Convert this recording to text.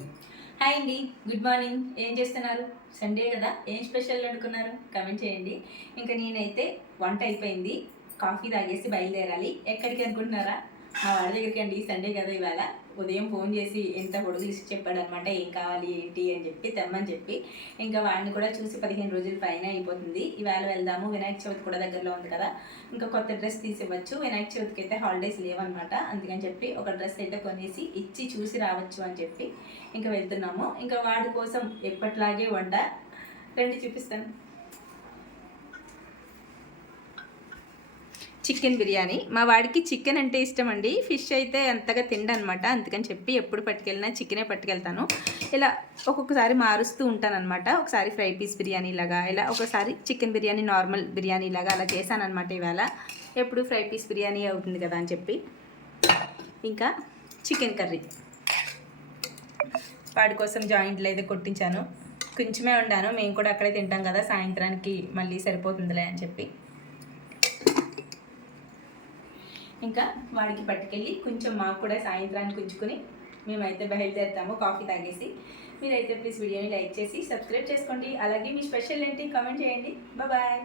Hi అండి good morning. ఏం చేస్తున్నారు? సండే కదా ఏం స్పెషల్ అనుకున్నారు కమెంట్ చేయండి. ఇంకా నేనైతే వంట అయిపోయింది. కాఫీ తాగేసి బయలుదేరాలి. ఎక్కడికి అనుకుంటున్నారా? మా వాడి దగ్గరికి అండి సండే కదా ఇవాళ. ఉదయం ఫోన్ చేసి ఎంత పొడుగు లిస్ట్ చెప్పాడు అనమాట ఏం కావాలి ఏంటి? అని చెప్పి తెమ్మని చెప్పి ఇంకా వాడిని కూడా చూసి పదిహేను రోజుల పైన అయిపోతుంది. ఇవాళ వెళ్దాము వినాయక చవితి కూడా దగ్గరలో ఉంది కదా. ఇంకా కొత్త డ్రెస్ తీసివ్వచ్చు. వినాయక చవితికి అయితే హాలిడేస్ లేవన్నమాట. అందుకని చెప్పి ఒక డ్రెస్ అయితే కొనేసి ఇచ్చి చూసి రావచ్చు అని చెప్పి ఇంకా వెళ్తున్నాము. ఇంకా వాడి కోసం ఎప్పట్లాగే వంట రండి చూపిస్తాను. చికెన్ బిర్యానీ. మా వాడికి చికెన్ అంటే ఇష్టం అండి ఫిష్ అయితే అంతగా తిండనమాట. అందుకని చెప్పి ఎప్పుడు పట్టుకెళ్ళినా చికెనే పట్టుకెళ్తాను. ఇలా ఒక్కొక్కసారి మారుస్తూ ఉంటానన్నమాట ఒకసారి ఫ్రై పీస్ బిర్యానీ లాగా ఇలా ఒకసారి చికెన్ బిర్యానీ నార్మల్ బిర్యానీ లాగా అలా చేశానమాట అనమాట ఇవాళ. ఎప్పుడు ఫ్రై పీస్ బిర్యానీ అవుతుంది కదా అని చెప్పి. ఇంకా చికెన్ కర్రీ. వాడి కోసం జాయింట్లు అయితే కొట్టించాను. కొంచెమే వండాను మేము కూడా అక్కడే తింటాం కదా. సాయంత్రానికి మళ్ళీ సరిపోతుందిలే అని చెప్పి. ఇంకా వాడికి పట్టుకెళ్ళి కొంచెం మాకు కూడా సాయంత్రానికి ఉంచుకొని మేమైతే బయలుదేరుతాము కాఫీ తాగేసి. మీరైతే ప్లీజ్ వీడియోని లైక్ చేసి సబ్స్క్రైబ్ చేసుకోండి. అలాగే మీ స్పెషల్ ఏంటి? కామెంట్ చేయండి. బాయ్